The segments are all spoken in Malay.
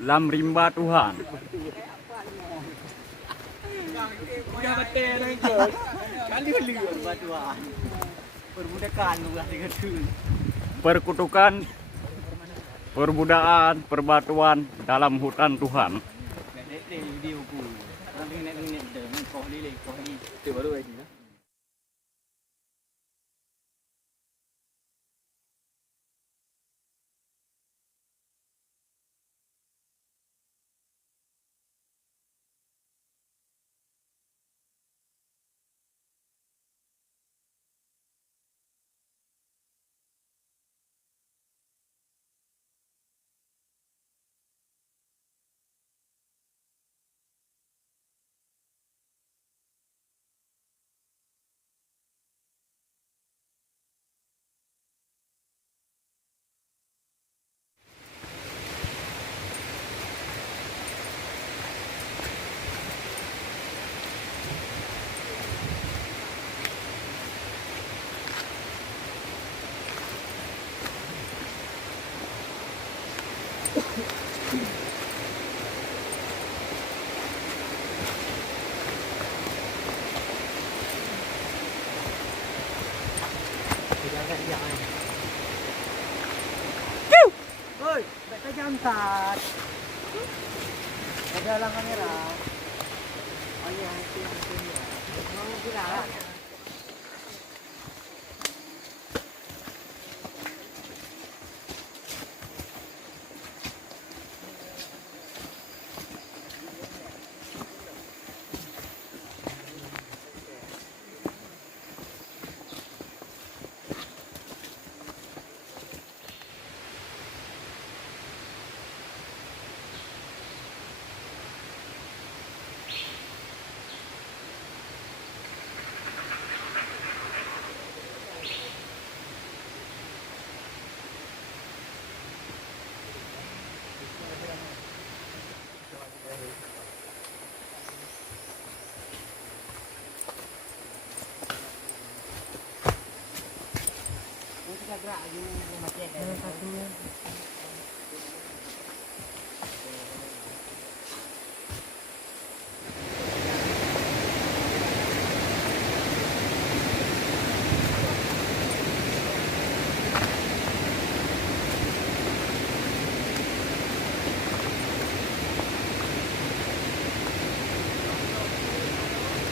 Lam rimba Tuhan. Perkutukan, perbudaan, perbatuan dalam hutan Tuhan. Oi, baca jam saat. Ada lang kamera. Oh iya, itu ya. Mau kira.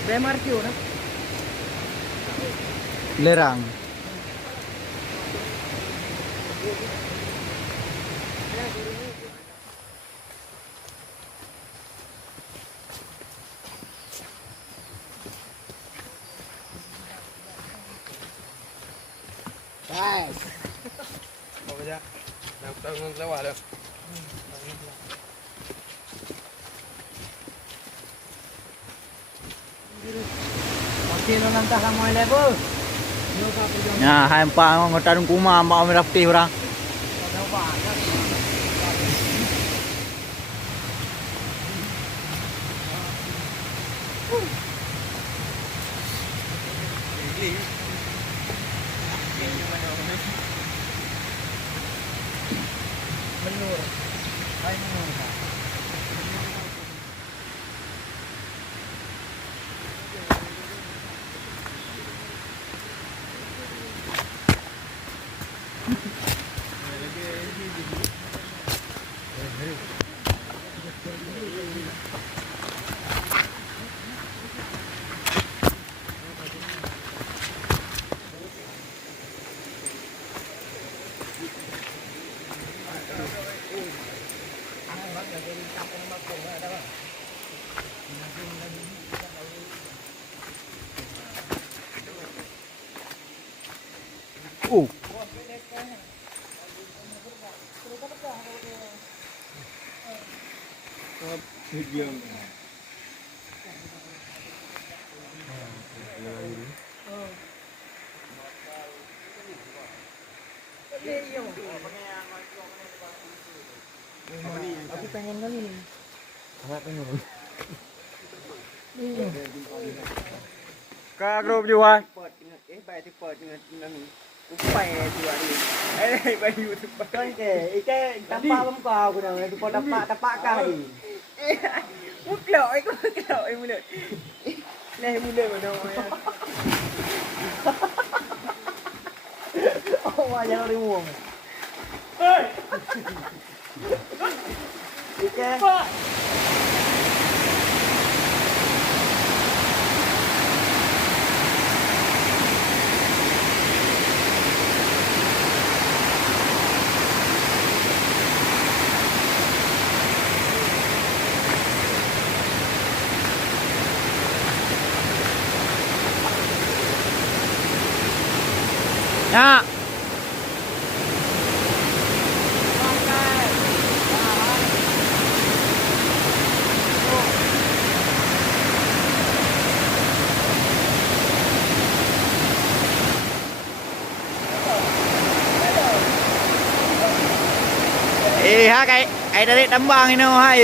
BMRQ na? Lerang. Guys. Mau aja. Dah lewat dah. Masih nantah sama level. Nah, hai empat orang ngotan kuma mak orang rapih orang. Menur. Hai menur. Aku pengen kali ini. Apa pengen? Ka grup juga. เปิดไปที่เปิดยังไงนั่น Upaya tu hari. Bayu tu. Kan ke? Ikan tapak lempau aku dah. Tu tapak kah ni. Muklok aku muklok mulut. Nah mulut mana ya. Oh, jangan rimuang. Ikan. Ya. Ha cái dari tambang ini hai.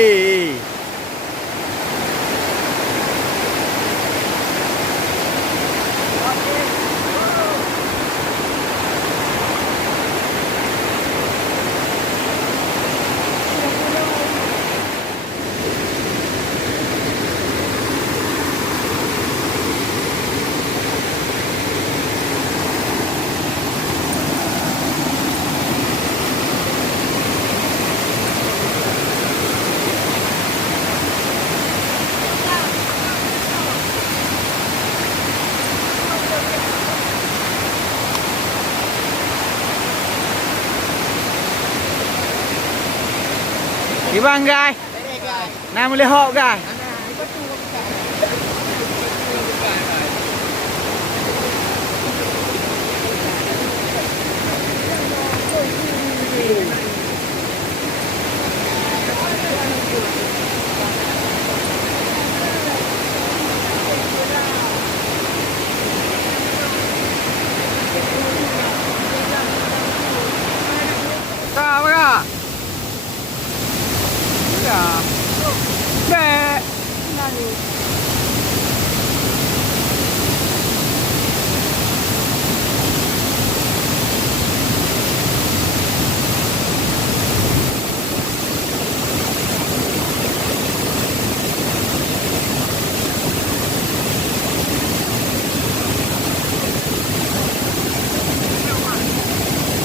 Ibang guys. Nah boleh hok guys. Kak, kak. Bek. Nani.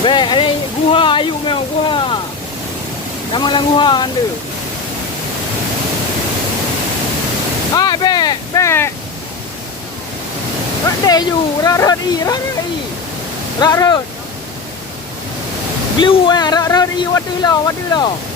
Bek, ada guha ayu memang guha. Nama lang guha anda. Hai bek, bek. Rak deh you, rak i. Rak. Blue rak i, what do you